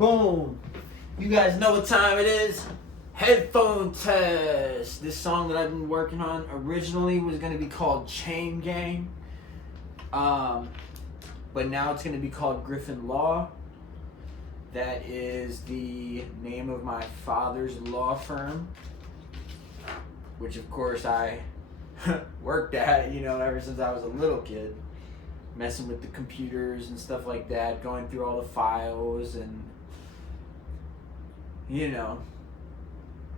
Boom. You guys know what time it is. Headphone-Test. This song that I've been working on originally was going to be called Chain Gang. But now it's going to be called Griffin Law. That is the name of my father's law firm, which of course I worked at, ever since I was a little kid, messing with the computers and stuff like that, going through all the files, and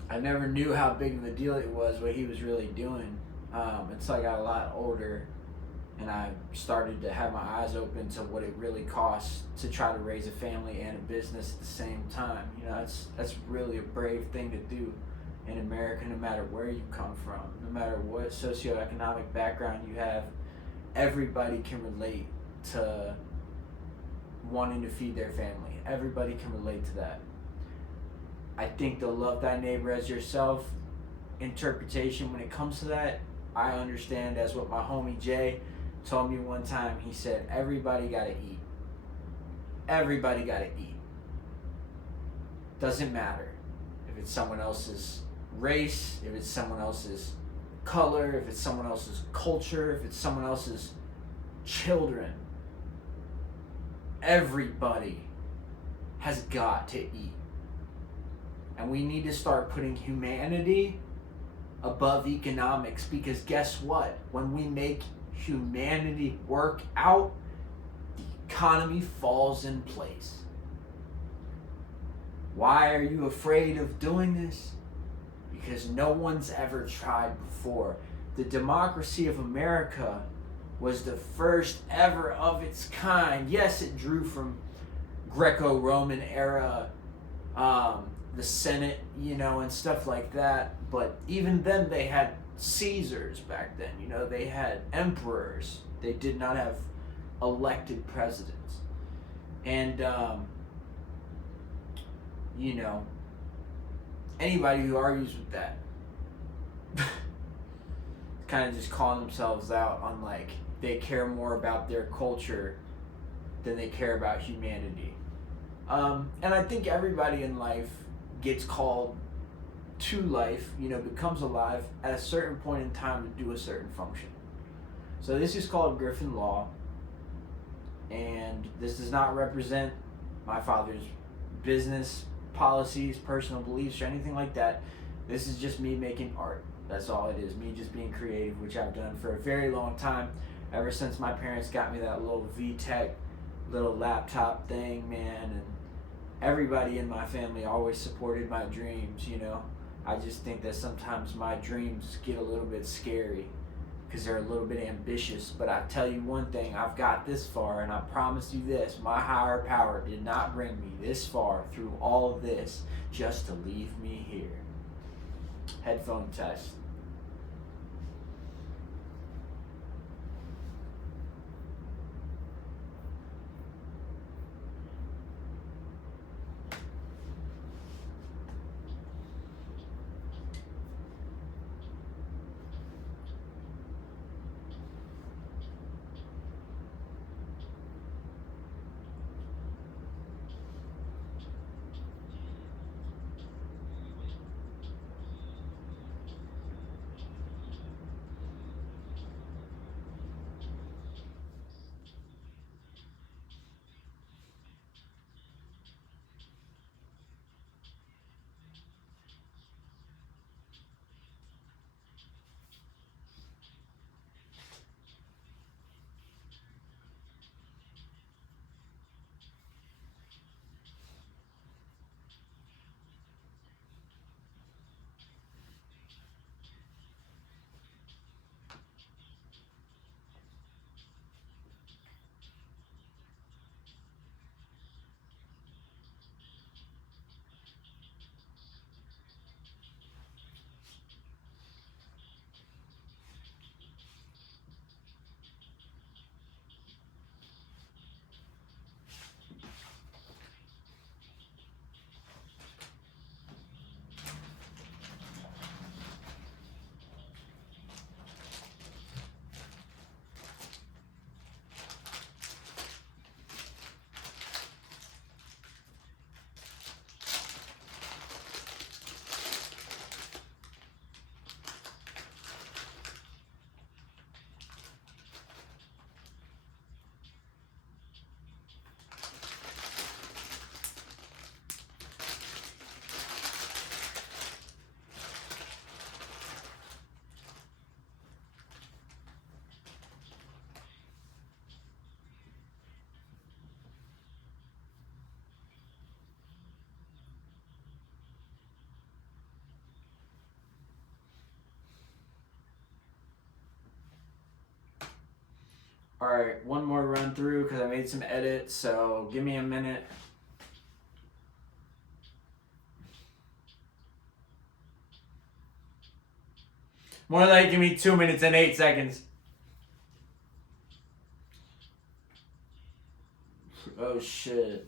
I never knew how big of a deal it was what he was really doing until I got a lot older and I started to have my eyes open to what it really costs to try to raise a family and a business at the same time. That's really a brave thing to do in America, no matter where you come from, no matter what socioeconomic background you have. Everybody can relate to wanting to feed their family. Everybody can relate to that. I think the love thy neighbor as yourself interpretation, when it comes to that, I understand as what my homie Jay told me one time. He said, everybody gotta eat. Everybody gotta eat. Doesn't matter if it's someone else's race, if it's someone else's color, if it's someone else's culture, if it's someone else's children. Everybody has got to eat. And we need to start putting humanity above economics, because guess what? When we make humanity work out, the economy falls in place. Why are you afraid of doing this? Because no one's ever tried before. The democracy of America was the first ever of its kind. Yes, it drew from Greco-Roman era, the Senate, and stuff like that. But even then, they had Caesars back then. They had emperors. They did not have elected presidents. And, anybody who argues with that kind of just calling themselves out on, they care more about their culture than they care about humanity. And I think everybody in life gets called to life, becomes alive at a certain point in time to do a certain function. So this is called Griffin Law, and this does not represent my father's business policies, personal beliefs, or anything like that. This is just me making art. That's all it is. Me just being creative, which I've done for a very long time, ever since my parents got me that little VTech little laptop thing, man. And everybody in my family always supported my dreams. I just think that sometimes my dreams get a little bit scary because they're a little bit ambitious. But I tell you one thing, I've got this far, and I promise you this: my higher power did not bring me this far through all of this just to leave me here. Headphone-Test. Alright, one more run through because I made some edits, so give me a minute. More like give me 2 minutes and 8 seconds. Oh shit.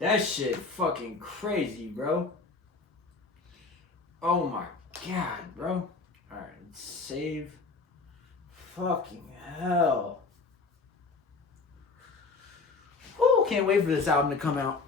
That shit fucking crazy, bro. Oh my god, bro. Alright, save. Fucking hell. Woo, can't wait for this album to come out.